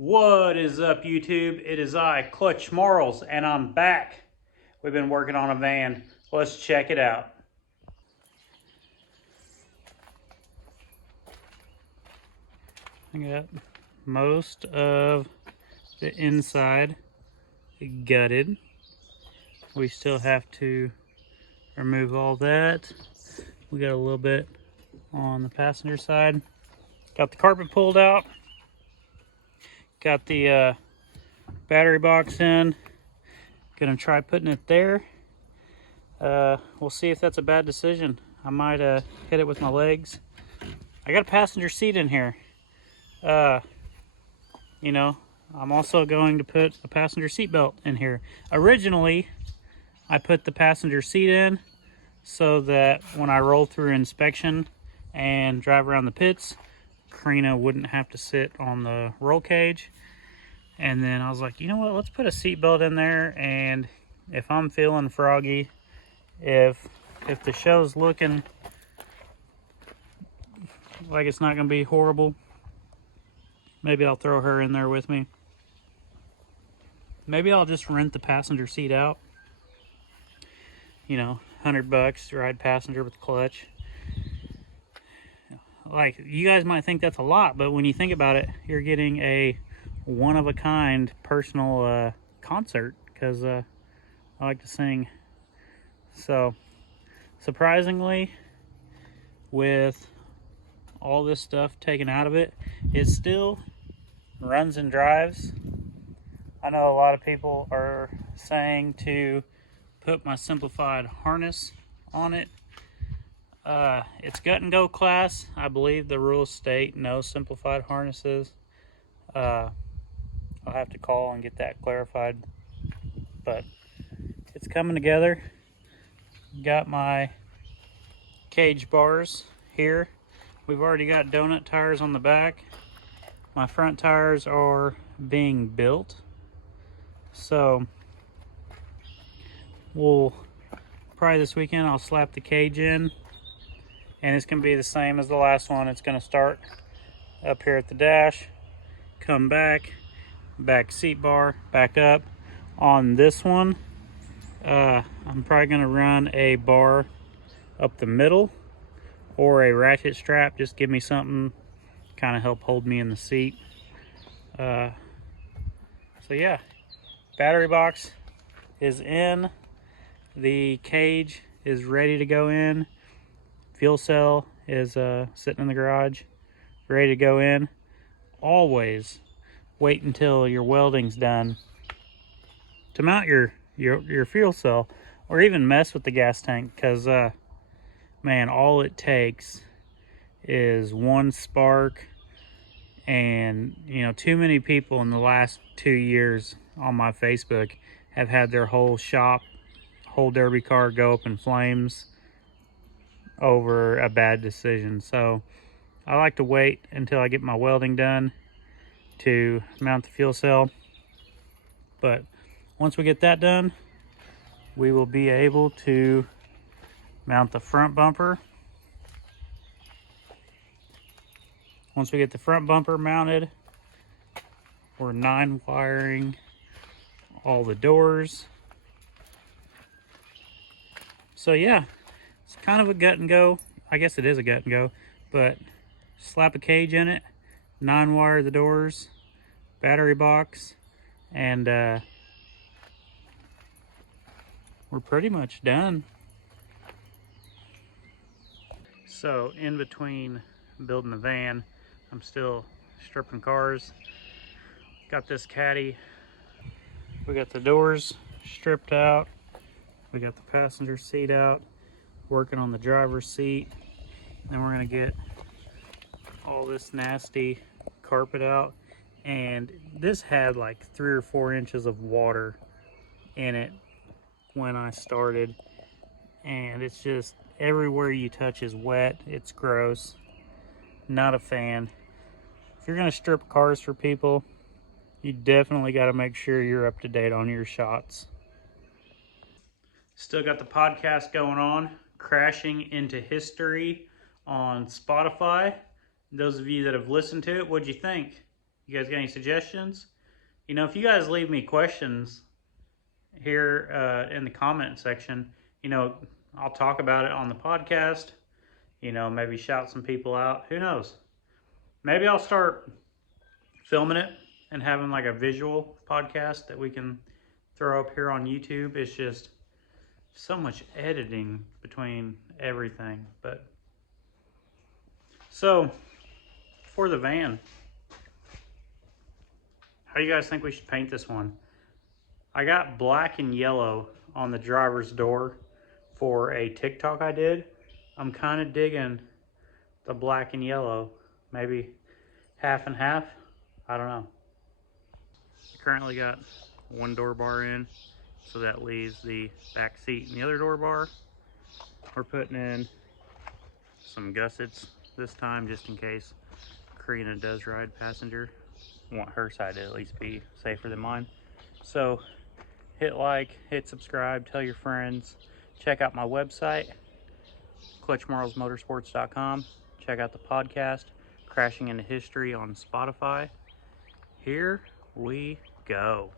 What is up, YouTube? It is I, Clutch Marles, and I'm back. We've been working on a van. Let's check it out. I got most of the inside gutted. We still have to remove all that. We got a little bit on the passenger side. Got the carpet pulled out. Got the battery box in. Gonna try putting it there. We'll see if that's a bad decision. I might hit it with my legs. I got a passenger seat in here. You know, I'm also going to put a passenger seat belt in here. Originally, I put the passenger seat in so that when I roll through inspection and drive around the pits, Karina wouldn't have to sit on the roll cage. And then I was like, you know what, let's put a seat belt in there, and if I'm feeling froggy, if the show's looking like it's not gonna be horrible, maybe I'll throw her in there with me. Maybe I'll just rent the passenger seat out. You know, $100 ride passenger with clutch. Like, you guys might think that's a lot, but when you think about it, you're getting a one-of-a-kind personal concert, because I like to sing. So, surprisingly, with all this stuff taken out of it, it still runs and drives. I know a lot of people are saying to put my simplified harness on it. It's gut and go class. I believe the rules state no simplified harnesses. I'll have to call and get that clarified, but it's coming together. Got my cage bars here. We've already got donut tires on the back. My front tires are being built, so we'll probably this weekend I'll slap the cage in, and it's gonna be the same as the last one. It's gonna start up here at the dash, come back seat bar, back up. On this one, I'm probably gonna run a bar up the middle or a ratchet strap. Just give me something kind of help hold me in the seat. So yeah, battery box is in, the cage is ready to go in, fuel cell is sitting in the garage ready to go in. Always wait until your welding's done to mount your fuel cell, or even mess with the gas tank, because man, all it takes is one spark. And you know, too many people in the last 2 years on my Facebook have had their whole shop, whole derby car go up in flames over a bad decision. So I like to wait until I get my welding done to mount the fuel cell. But once we get that done, we will be able to mount the front bumper. Once we get the front bumper mounted, we're 9 wiring all the doors. So yeah, it's kind of a gut and go. I guess it is a gut and go, but slap a cage in it, 9 wire the doors, battery box, and we're pretty much done. So in between building the van, I'm still stripping cars. Got this caddy. We got the doors stripped out. We got the passenger seat out. Working on the driver's seat. Then we're gonna get all this nasty carpet out. And this had like 3 or 4 inches of water in it when I started. And it's just everywhere you touch is wet. It's gross. Not a fan. If you're gonna strip cars for people, you definitely got to make sure you're up to date on your shots. Still got the podcast going on, Crashing into History on Spotify. Those of you that have listened to it, what'd you think? You guys got any suggestions? You know, if you guys leave me questions here in the comment section, you know, I'll talk about it on the podcast. You know, maybe shout some people out. Who knows? Maybe I'll start filming it and having like a visual podcast that we can throw up here on YouTube. It's just so much editing between everything. But so for the van, how do you guys think we should paint this one? I got black and yellow on the driver's door for a TikTok I did. I'm kind of digging the black and yellow, maybe half and half. I don't know. I currently got one door bar in, so that leaves the back seat and the other door bar. We're putting in some gussets this time, just in case Karina does ride passenger. I want her side to at least be safer than mine. So hit like, hit subscribe, tell your friends. Check out my website, clutchmarlesmotorsports.com. Check out the podcast, Crashing into History on Spotify. Here we go.